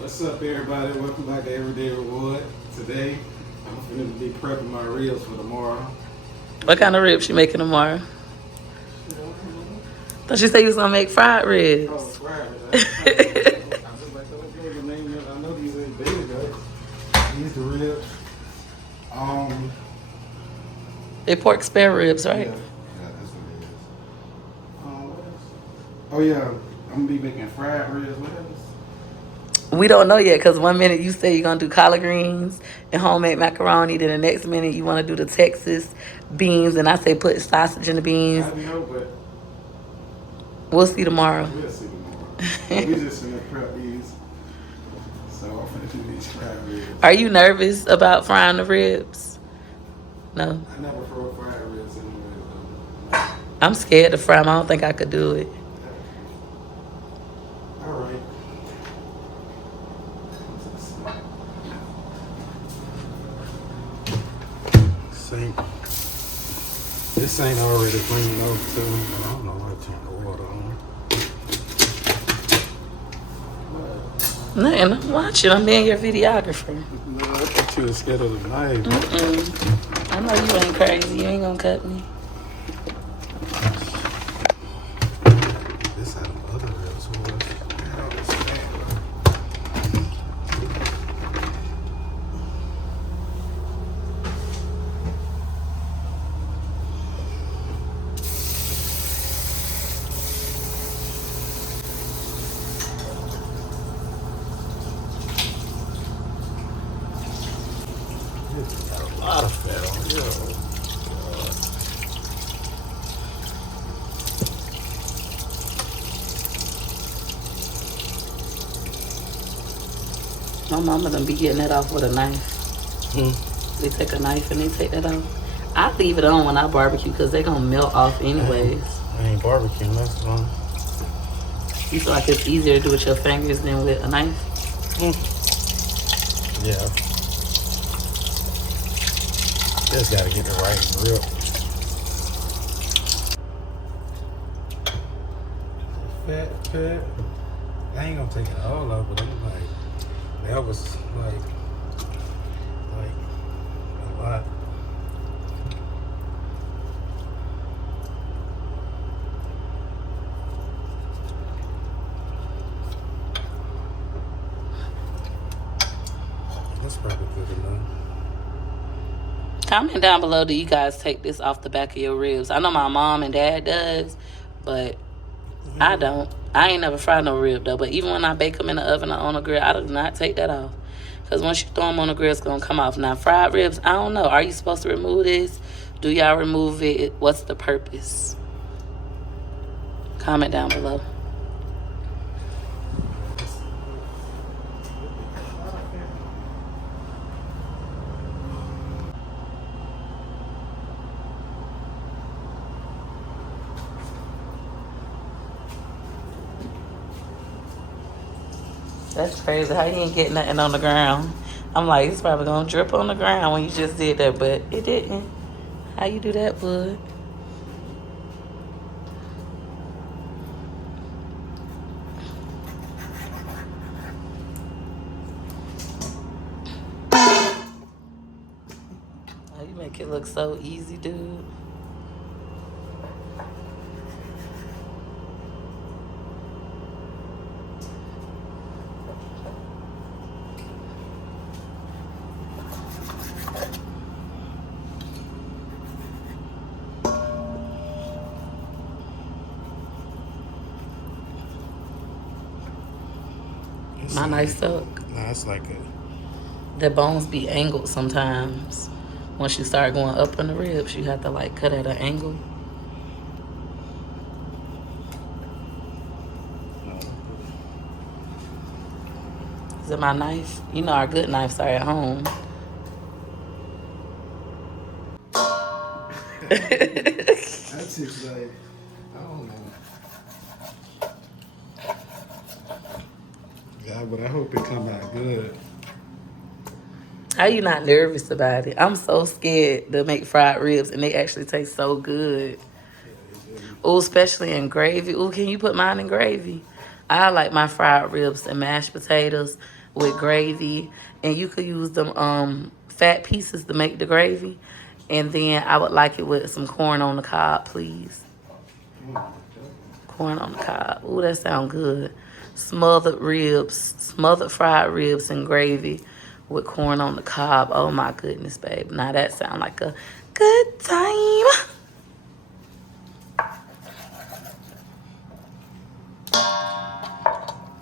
What's up, everybody? Welcome back to Everyday Reward. Today, I'm going to be prepping my ribs for tomorrow. What kind of ribs you making tomorrow? Thought you said you was gonna make fried ribs. Oh, fried ribs. I just like the name. I know these ain't big though. These the ribs. They pork spare ribs, right? Yeah, that's what it is. What else? Oh yeah, I'm gonna be making fried ribs. What else? We don't know yet because 1 minute you say you're gonna do collard greens and homemade macaroni, then the next minute you want to do the Texas beans, and I say put sausage in the beans. I don't know, but we'll see tomorrow. We'll see tomorrow. We just gonna prep these. So I'm gonna do these fried ribs. Are you nervous about frying the ribs? No. I never fry fried ribs anyway. No. I'm scared to fry them. I don't think I could do it. All right. Sink. This ain't already cleaned off too. I don't know why I turned the water on. Nothing. I'm watching. I'm being your videographer. No, I thought you was scared of the knife. I know you ain't crazy. You ain't gonna cut me. This had other ribs was. Got a lot of fat on it. Oh, My mama done be getting that off with a knife. They take a knife and they take that off. I leave it on when I barbecue because they gonna melt off anyways. I ain't barbecuing, that's fine. You feel like it's easier to do with your fingers than with a knife? Yeah. Just gotta get the right grip. Fat. I ain't gonna take it all out, but I'm like, that was like a lot. That's probably good enough. Comment down below, do you guys take this off the back of your ribs? I know my mom and dad does, but I don't. I ain't never fried no rib though, but even when I bake them in the oven or on the grill, I do not take that off. Because once you throw them on the grill, it's going to come off. Now, fried ribs, I don't know. Are you supposed to remove this? Do y'all remove it? What's the purpose? Comment down below. That's crazy. How you ain't get nothing on the ground? I'm like, it's probably going to drip on the ground when you just did that, but it didn't. How you do that, bud? Oh, you make it look so easy, dude. My knife suck. Nah, it's like The bones be angled sometimes. Once you start going up in the ribs, you have to like cut at an angle. Is it my knife? You know our good knives are at home. That's just like, I don't know. Yeah, but I hope it come out good. How you not nervous about it? I'm so scared to make fried ribs, and they actually taste so good. Oh, especially in gravy. Oh, can you put mine in gravy? I like my fried ribs and mashed potatoes, with gravy, and you could use them fat pieces to make the gravy. And then I would like it with some corn on the cob, please. Corn on the cob. Ooh, that sounds good. Smothered fried ribs and gravy with corn on the cob. Oh my goodness, babe. Now that sounds like a good time.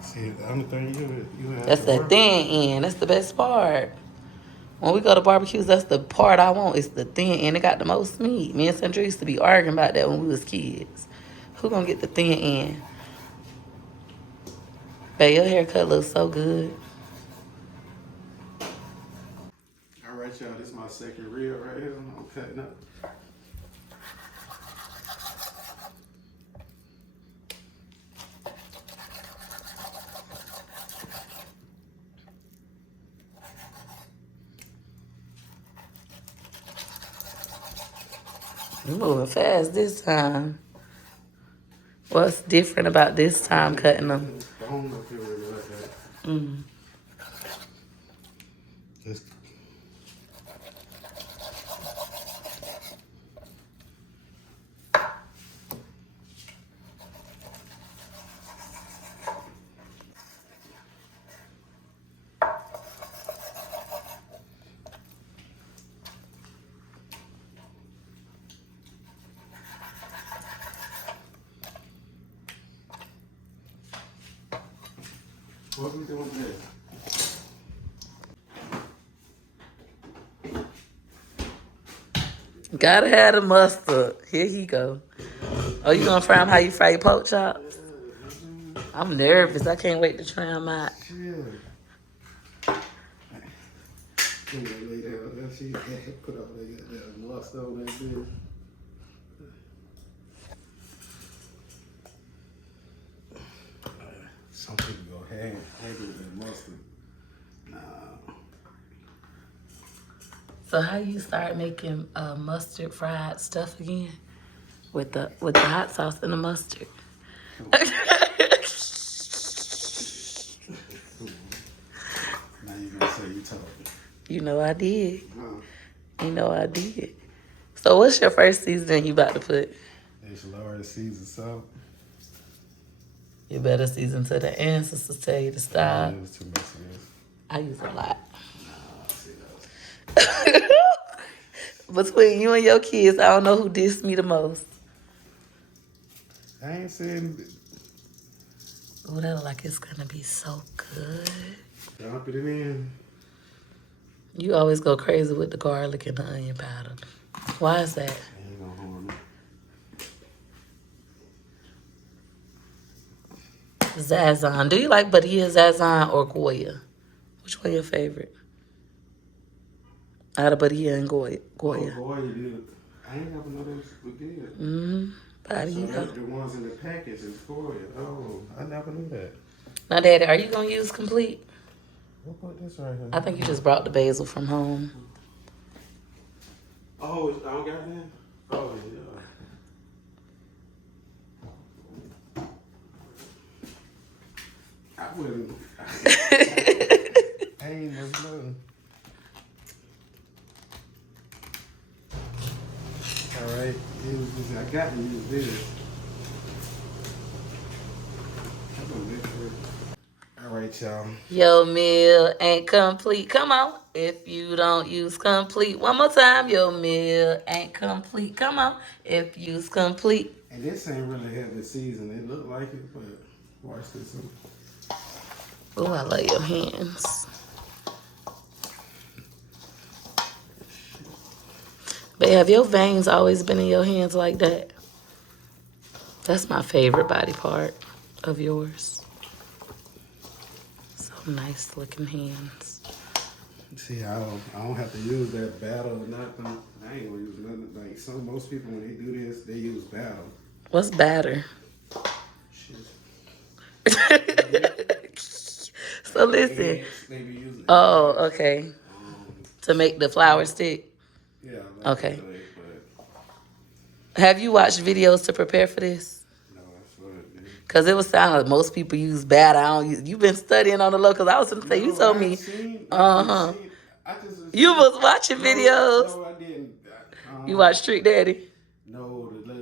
See, the only thing you have That's to that work. thin end. That's the best part. When we go to barbecues, that's the part I want. It's the thin end. It got the most meat. Me and Sandra used to be arguing about that when we was kids. Who gonna get the thin end? Babe, your haircut looks so good. All right, y'all. This is my second reel right here. I'm cutting up. You moving fast this time. What's different about this time cutting them? Bone up here really like that. Mm. Just what we doing there? Gotta have the mustard. Here he go. Oh, you gonna fry him how you fry your pork chops? I'm nervous. I can't wait to try them out. Yeah. Lay down. That she put all that mustard on that bitch. Some people go heavy with that mustard. Nah. So how you start making mustard fried stuff again? With the hot sauce and the mustard. Now you gonna say you talking. You know I did. Huh? You know I did. So what's your first seasoning you about to put? It's lower season salt. You better season to the ancestors tell you to stop. It was too much of this. I use a lot. Nah, see that. Between you and your kids, I don't know who dissed me the most. I ain't saying Oh, that look like it's gonna be so good. drop it in. You always go crazy with the garlic and the onion powder. Why is that? Ain't gonna harm it. Zazan. Do you like Badia, Zazan, or Goya? Which one your favorite? Out of Badia and Goya. Oh, boy, you did. I ain't never know those were good. Mm-hmm. So Badia. the ones in the package is for you. Oh, I never knew that. Now, Daddy, are you gonna use complete? What about this right here? I think you just brought the basil from home. Oh, I don't got that? Oh, yeah. I wouldn't. I ain't never known. All right, I got to use this. I'm gonna make sure. All right, y'all. Your meal ain't complete. Come on. If you don't use complete. One more time. Your meal ain't complete. Come on. If you use complete. And this ain't really heavy season. It look like it, but watch this. Oh, I love your hands. Babe, have your veins always been in your hands like that? That's my favorite body part of yours. So nice looking hands. See, I don't have to use that battle or nothing. I ain't gonna use nothing. Like most people when they do this, they use battle. What's batter? Shit. So listen. They be using Oh, okay. To make the flour stick. yeah. Okay. But Have you watched videos to prepare for this? no, that's what it is. Cause it was sounding like most people use batter. I don't use. You've been studying on the low. Cause I was gonna say you told me. You was watching videos. No, I didn't. You watched Street Daddy No, the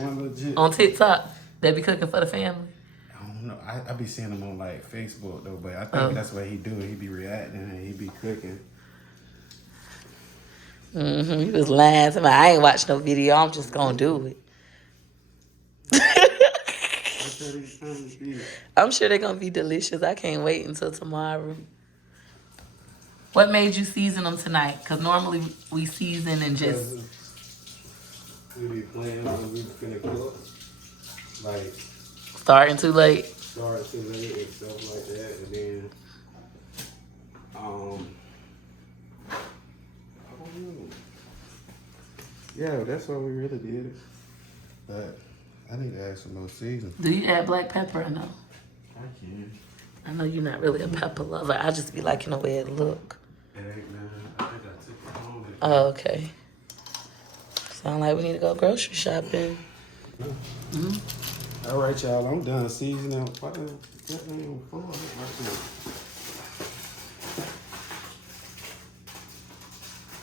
one legit. on TikTok. They be cooking for the family. I don't know. I be seeing him on like Facebook though, but I think that's what he do. He be reacting and he be cooking. You was lying to me. I ain't watched no video. I'm just gonna do it. I'm sure they're gonna be delicious. I can't wait until tomorrow. What made you season them tonight? Cause normally we season and just. We be playing when we finna cook. Like Starting too late and stuff like that, and then I don't know. Yeah, that's why we really did it. But I need to add some more seasoning. Do you add black pepper or no? I can. I know you're not really a pepper lover. I just be liking the way it look. It ain't, man. I think I took it home. Oh, okay. Sound like we need to go grocery shopping. All right, y'all. I'm done seasoning. What the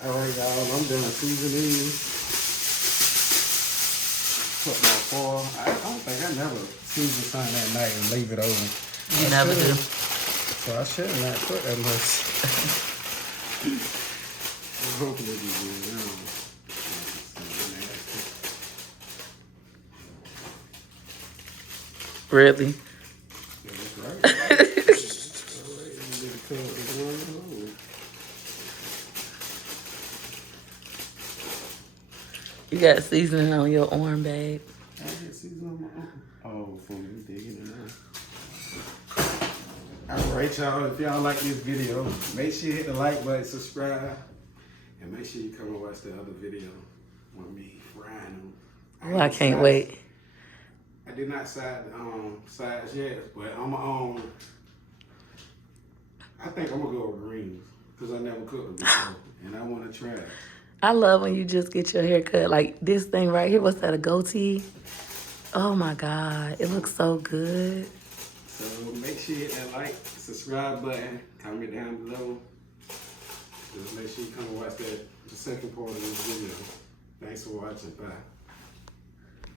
All right, y'all. I'm done seasoning. Put my foil. I don't think I never season something that night and leave it over. You never do. So I should not put that much. I'm hoping it'll be good. Really? Yeah, that's right. That's all right. You need to cut this one. You got seasoning on your arm, babe. I get seasoning on my arm. Oh, for me digging it out. All right, y'all. If y'all like this video, make sure you hit the like button, subscribe, and make sure you come and watch the other video with me frying them. Oh, I can't wait. I did not size yet, but I think I'm gonna go with greens because I never cooked them before, and I want to try it. I love when you just get your hair cut. Like this thing right here, what's that, a goatee? Oh my God, it looks so good. So make sure you hit that like, subscribe button, comment down below. Just make sure you come and watch the second part of this video. Thanks for watching. Bye.